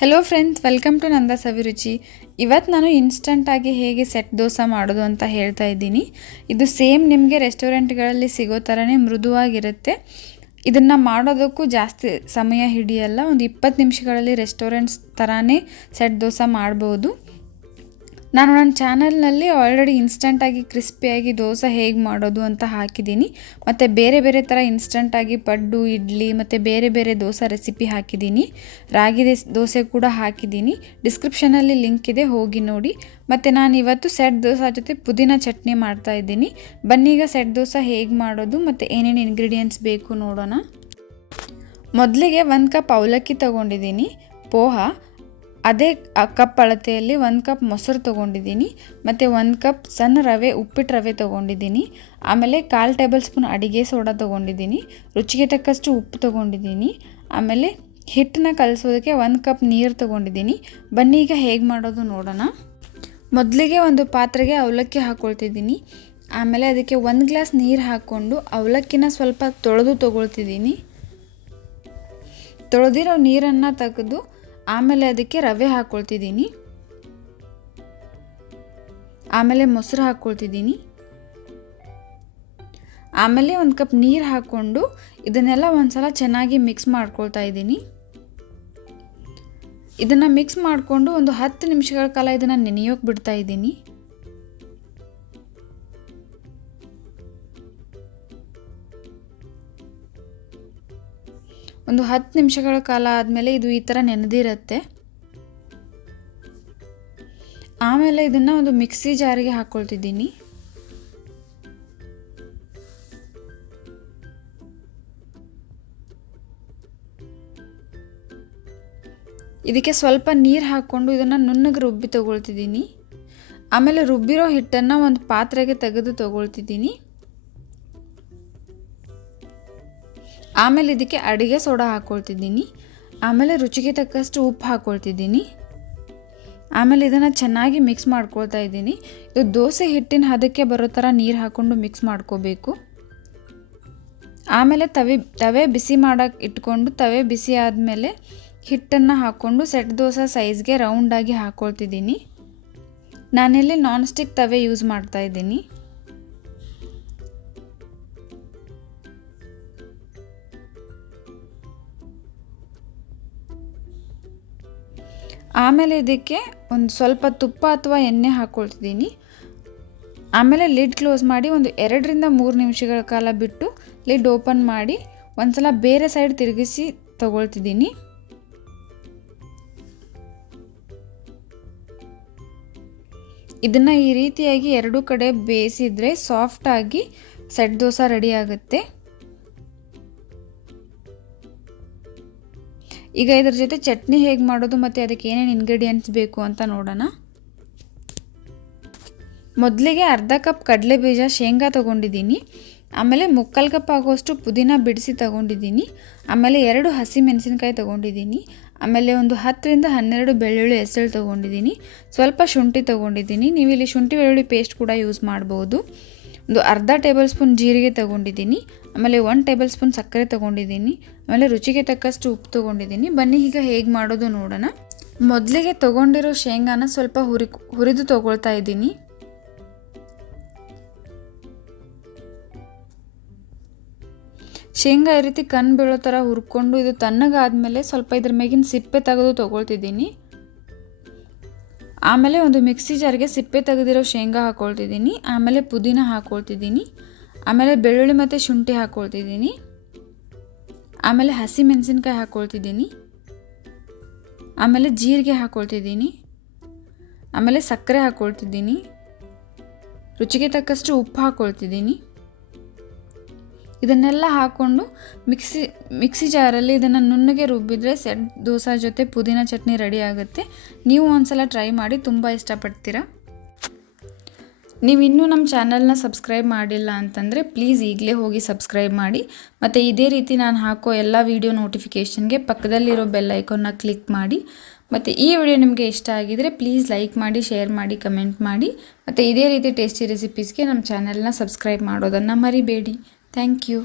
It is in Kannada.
ಹೆಲೋ ಫ್ರೆಂಡ್ಸ್, ವೆಲ್ಕಮ್ ಟು ನಂದ ಸವಿರುಚಿ. ಇವತ್ತು ನಾನು ಇನ್ಸ್ಟಂಟಾಗಿ ಹೇಗೆ ಸೆಟ್ ದೋಸೆ ಮಾಡೋದು ಅಂತ ಹೇಳ್ತಾ ಇದ್ದೀನಿ. ಇದು ಸೇಮ್ ನಿಮಗೆ ರೆಸ್ಟೋರೆಂಟ್ಗಳಲ್ಲಿ ಸಿಗೋ ಥರನೇ ಮೃದುವಾಗಿರುತ್ತೆ. ಇದನ್ನು ಮಾಡೋದಕ್ಕೂ ಜಾಸ್ತಿ ಸಮಯ ಹಿಡಿಯಲ್ಲ. ಒಂದು 20 ನಿಮಿಷಗಳಲ್ಲಿ ರೆಸ್ಟೋರೆಂಟ್ಸ್ ಥರನೇ ಸೆಟ್ ದೋಸೆ ಮಾಡ್ಬೋದು. ನಾನು ನನ್ನ ಚಾನಲ್ನಲ್ಲಿ ಆಲ್ರೆಡಿ ಇನ್ಸ್ಟಂಟಾಗಿ ಕ್ರಿಸ್ಪಿಯಾಗಿ ದೋಸೆ ಹೇಗೆ ಮಾಡೋದು ಅಂತ ಹಾಕಿದ್ದೀನಿ. ಮತ್ತು ಬೇರೆ ಬೇರೆ ಥರ ಇನ್ಸ್ಟಂಟಾಗಿ ಪಡ್ಡು, ಇಡ್ಲಿ ಮತ್ತು ಬೇರೆ ಬೇರೆ ದೋಸೆ ರೆಸಿಪಿ ಹಾಕಿದ್ದೀನಿ. ರಾಗಿ ದೋಸೆ ಕೂಡ ಹಾಕಿದ್ದೀನಿ. ಡಿಸ್ಕ್ರಿಪ್ಷನಲ್ಲಿ ಲಿಂಕ್ ಇದೆ, ಹೋಗಿ ನೋಡಿ. ಮತ್ತು ನಾನು ಇವತ್ತು ಸೆಟ್ ದೋಸೆ ಜೊತೆ ಪುದೀನ ಚಟ್ನಿ ಮಾಡ್ತಾಯಿದ್ದೀನಿ. ಬನ್ನೀಗ ಸೆಟ್ ದೋಸೆ ಹೇಗೆ ಮಾಡೋದು ಮತ್ತು ಏನೇನು ಇಂಗ್ರೀಡಿಯೆಂಟ್ಸ್ ಬೇಕು ನೋಡೋಣ. ಮೊದಲಿಗೆ 1 ಕಪ್ ಅವಲಕ್ಕಿ ತೊಗೊಂಡಿದ್ದೀನಿ. ಪೋಹ ಅದೇ ಕಪ್ ಅಳತೆಯಲ್ಲಿ 1 ಕಪ್ ಮೊಸರು ತೊಗೊಂಡಿದ್ದೀನಿ. ಮತ್ತು 1 ಕಪ್ ಸಣ್ಣ ರವೆ, ಉಪ್ಪಿಟ್ಟು ರವೆ ತೊಗೊಂಡಿದ್ದೀನಿ. ಆಮೇಲೆ 1/4 ಟೇಬಲ್ ಸ್ಪೂನ್ ಅಡುಗೆ ಸೋಡಾ ತೊಗೊಂಡಿದ್ದೀನಿ. ರುಚಿಗೆ ತಕ್ಕಷ್ಟು ಉಪ್ಪು ತೊಗೊಂಡಿದ್ದೀನಿ. ಆಮೇಲೆ ಹಿಟ್ಟನ್ನ ಕಲಿಸೋದಕ್ಕೆ 1 ಕಪ್ ನೀರು ತೊಗೊಂಡಿದ್ದೀನಿ. ಬನ್ನಿ ಈಗ ಹೇಗೆ ಮಾಡೋದು ನೋಡೋಣ. ಮೊದಲಿಗೆ ಒಂದು ಪಾತ್ರೆಗೆ ಅವಲಕ್ಕಿ ಹಾಕ್ಕೊಳ್ತಿದ್ದೀನಿ. ಆಮೇಲೆ ಅದಕ್ಕೆ 1 ಗ್ಲಾಸ್ ನೀರು ಹಾಕ್ಕೊಂಡು ಅವಲಕ್ಕಿನ ಸ್ವಲ್ಪ ತೊಳೆದು ತೊಗೊಳ್ತಿದ್ದೀನಿ. ತೊಳೆದಿರೋ ನೀರನ್ನು ತೆಗೆದು ಆಮೇಲೆ ಅದಕ್ಕೆ ರವೆ ಹಾಕ್ಕೊಳ್ತಿದ್ದೀನಿ. ಆಮೇಲೆ ಮೊಸರು ಹಾಕ್ಕೊಳ್ತಿದ್ದೀನಿ. ಆಮೇಲೆ 1 ಕಪ್ ನೀರು ಹಾಕ್ಕೊಂಡು ಇದನ್ನೆಲ್ಲ ಒಂದ್ಸಲ ಚೆನ್ನಾಗಿ ಮಿಕ್ಸ್ ಮಾಡ್ಕೊಳ್ತಾ ಇದ್ದೀನಿ. ಇದನ್ನು ಮಿಕ್ಸ್ ಮಾಡಿಕೊಂಡು ಒಂದು 10 ನಿಮಿಷಗಳ ಕಾಲ ಇದನ್ನು ನೆನೆಯೋಕೆ ಬಿಡ್ತಾ ಇದ್ದೀನಿ. ಒಂದು 10 ನಿಮಿಷಗಳ ಕಾಲ ಆದಮೇಲೆ ಇದು ಈ ಥರ ನೆನೆದಿರುತ್ತೆ. ಆಮೇಲೆ ಇದನ್ನು ಒಂದು ಮಿಕ್ಸಿ ಜಾರಿಗೆ ಹಾಕ್ಕೊಳ್ತಿದ್ದೀನಿ. ಇದಕ್ಕೆ ಸ್ವಲ್ಪ ನೀರು ಹಾಕ್ಕೊಂಡು ಇದನ್ನು ನುಣ್ಣಗೆ ರುಬ್ಬಿ ತೊಗೊಳ್ತಿದ್ದೀನಿ. ಆಮೇಲೆ ರುಬ್ಬಿರೋ ಹಿಟ್ಟನ್ನು ಒಂದು ಪಾತ್ರೆಗೆ ತೆಗೆದು ತೊಗೊಳ್ತಿದ್ದೀನಿ. ಆಮೇಲೆ ಇದಕ್ಕೆ ಅಡುಗೆ ಸೋಡಾ ಹಾಕ್ಕೊಳ್ತಿದ್ದೀನಿ. ಆಮೇಲೆ ರುಚಿಗೆ ತಕ್ಕಷ್ಟು ಉಪ್ಪು ಹಾಕ್ಕೊಳ್ತಿದ್ದೀನಿ. ಆಮೇಲೆ ಇದನ್ನು ಚೆನ್ನಾಗಿ ಮಿಕ್ಸ್ ಮಾಡ್ಕೊಳ್ತಾ ಇದ್ದೀನಿ. ಇದು ದೋಸೆ ಹಿಟ್ಟಿನ ಹದಕ್ಕೆ ಬರೋ ಥರ ನೀರು ಹಾಕ್ಕೊಂಡು ಮಿಕ್ಸ್ ಮಾಡ್ಕೋಬೇಕು. ಆಮೇಲೆ ತವೆ ಬಿಸಿ ಮಾಡೋಕ್ಕೆ ಇಟ್ಕೊಂಡು ತವೆ ಬಿಸಿ ಆದಮೇಲೆ ಹಿಟ್ಟನ್ನು ಹಾಕ್ಕೊಂಡು ಸೆಟ್ ದೋಸೆ ಸೈಜ್ಗೆ ರೌಂಡಾಗಿ ಹಾಕ್ಕೊಳ್ತಿದ್ದೀನಿ. ನಾನಿಲ್ಲಿ ನಾನ್ ಸ್ಟಿಕ್ ತವೆ ಯೂಸ್ ಮಾಡ್ತಾ ಇದ್ದೀನಿ. ಆಮೇಲೆ ಇದಕ್ಕೆ ಒಂದು ಸ್ವಲ್ಪ ತುಪ್ಪ ಅಥವಾ ಎಣ್ಣೆ ಹಾಕ್ಕೊಳ್ತಿದ್ದೀನಿ. ಆಮೇಲೆ ಲಿಡ್ ಕ್ಲೋಸ್ ಮಾಡಿ ಒಂದು 2 ರಿಂದ 3 ನಿಮಿಷಗಳ ಕಾಲ ಬಿಟ್ಟು ಲಿಡ್ ಓಪನ್ ಮಾಡಿ ಒಂದು ಸಲ ಬೇರೆ ಸೈಡ್ ತಿರುಗಿಸಿ ತಗೊಳ್ತಿದ್ದೀನಿ. ಇದನ್ನು ಈ ರೀತಿಯಾಗಿ 2 ಕಡೆ ಬೇಯಿಸಿದರೆ ಸಾಫ್ಟಾಗಿ ಸೆಟ್ ದೋಸೆ ರೆಡಿ ಆಗುತ್ತೆ. ಈಗ ಇದರ ಜೊತೆ ಚಟ್ನಿ ಹೇಗೆ ಮಾಡೋದು ಮತ್ತು ಅದಕ್ಕೆ ಏನೇನು ಇಂಗ್ರೀಡಿಯೆಂಟ್ಸ್ ಬೇಕು ಅಂತ ನೋಡೋಣ. ಮೊದಲಿಗೆ ಅರ್ಧ ಕಪ್ ಕಡಲೆಬೀಜ, ಶೇಂಗಾ ತೊಗೊಂಡಿದ್ದೀನಿ. ಆಮೇಲೆ 3/4 ಕಪ್ ಆಗುವಷ್ಟು ಪುದೀನ ಬಿಡಿಸಿ ತೊಗೊಂಡಿದ್ದೀನಿ. ಆಮೇಲೆ 2 ಹಸಿ ಮೆಣಸಿನಕಾಯಿ ತೊಗೊಂಡಿದ್ದೀನಿ. ಆಮೇಲೆ ಒಂದು 10 ರಿಂದ 12 ಬೆಳ್ಳುಳ್ಳಿ ಹೆಸರು ತೊಗೊಂಡಿದ್ದೀನಿ. ಸ್ವಲ್ಪ ಶುಂಠಿ ತೊಗೊಂಡಿದ್ದೀನಿ. ನೀವು ಇಲ್ಲಿ ಶುಂಠಿ ಬೆಳ್ಳುಳ್ಳಿ ಪೇಸ್ಟ್ ಕೂಡ ಯೂಸ್ ಮಾಡ್ಬೋದು. ಒಂದು ಅರ್ಧ ಟೇಬಲ್ ಸ್ಪೂನ್ ಜೀರಿಗೆ ತೊಗೊಂಡಿದ್ದೀನಿ. ಆಮೇಲೆ 1 ಟೇಬಲ್ ಸ್ಪೂನ್ ಸಕ್ಕರೆ ತೊಗೊಂಡಿದ್ದೀನಿ. ಆಮೇಲೆ ರುಚಿಗೆ ತಕ್ಕಷ್ಟು ಉಪ್ಪು ತೊಗೊಂಡಿದ್ದೀನಿ. ಬನ್ನಿ ಈಗ ಹೇಗೆ ಮಾಡೋದು ನೋಡೋಣ. ಮೊದಲಿಗೆ ತೊಗೊಂಡಿರೋ ಶೇಂಗಾನ ಸ್ವಲ್ಪ ಹುರಿದು ತೊಗೊಳ್ತಾ ಇದ್ದೀನಿ. ಶೇಂಗಾ ಈ ರೀತಿ ಕಣ್ಣು ಬೀಳೋ ಥರ ಹುರ್ಕೊಂಡು ಇದು ತಣ್ಣಗಾದ್ಮೇಲೆ ಸ್ವಲ್ಪ ಇದ್ರ ಮೇಗಿನ ಸಿಪ್ಪೆ ತೆಗೆದು ತೊಗೊಳ್ತಿದ್ದೀನಿ. ಆಮೇಲೆ ಒಂದು ಮಿಕ್ಸಿ ಜಾರ್ಗೆ ಸಿಪ್ಪೆ ತೆಗೆದಿರೋ ಶೇಂಗಾ ಹಾಕ್ಕೊಳ್ತಿದ್ದೀನಿ. ಆಮೇಲೆ ಪುದೀನ ಹಾಕ್ಕೊಳ್ತಿದ್ದೀನಿ. ಆಮೇಲೆ ಬೆಳ್ಳುಳ್ಳಿ ಮತ್ತು ಶುಂಠಿ ಹಾಕ್ಕೊಳ್ತಿದ್ದೀನಿ. ಆಮೇಲೆ ಹಸಿ ಮೆಣಸಿನ್ಕಾಯಿ ಹಾಕ್ಕೊಳ್ತಿದ್ದೀನಿ. ಆಮೇಲೆ ಜೀರಿಗೆ ಹಾಕ್ಕೊಳ್ತಿದ್ದೀನಿ. ಆಮೇಲೆ ಸಕ್ಕರೆ ಹಾಕ್ಕೊಳ್ತಿದ್ದೀನಿ. ರುಚಿಗೆ ತಕ್ಕಷ್ಟು ಉಪ್ಪು ಹಾಕ್ಕೊಳ್ತಿದ್ದೀನಿ. ಇದನ್ನೆಲ್ಲ ಹಾಕ್ಕೊಂಡು ಮಿಕ್ಸಿ ಜಾರಲ್ಲಿ ಇದನ್ನು ನುಣ್ಣಗೆ ರುಬ್ಬಿದರೆ ಸೆಟ್ ದೋಸೆ ಜೊತೆ ಪುದೀನ ಚಟ್ನಿ ರೆಡಿ ಆಗುತ್ತೆ. ನೀವು ಒಂದ್ಸಲ ಟ್ರೈ ಮಾಡಿ, ತುಂಬ ಇಷ್ಟಪಡ್ತೀರಾ. ನೀವು ಇನ್ನೂ ನಮ್ಮ ಚಾನಲ್ನ ಸಬ್ಸ್ಕ್ರೈಬ್ ಮಾಡಿಲ್ಲ ಅಂತಂದರೆ ಪ್ಲೀಸ್ ಈಗಲೇ ಹೋಗಿ ಸಬ್ಸ್ಕ್ರೈಬ್ ಮಾಡಿ. ಮತ್ತು ಇದೇ ರೀತಿ ನಾನು ಹಾಕೋ ಎಲ್ಲ ವೀಡಿಯೋ ನೋಟಿಫಿಕೇಷನ್ಗೆ ಪಕ್ಕದಲ್ಲಿರೋ ಬೆಲ್ ಐಕಾನ್ನ ಕ್ಲಿಕ್ ಮಾಡಿ. ಮತ್ತು ಈ ವಿಡಿಯೋ ನಿಮಗೆ ಇಷ್ಟ ಆಗಿದರೆ ಪ್ಲೀಸ್ ಲೈಕ್ ಮಾಡಿ, ಶೇರ್ ಮಾಡಿ, ಕಮೆಂಟ್ ಮಾಡಿ. ಮತ್ತು ಇದೇ ರೀತಿ ಟೇಸ್ಟಿ ರೆಸಿಪೀಸ್ಗೆ ನಮ್ಮ ಚಾನಲ್ನ ಸಬ್ಸ್ಕ್ರೈಬ್ ಮಾಡೋದನ್ನು ಮರಿಬೇಡಿ. Thank you.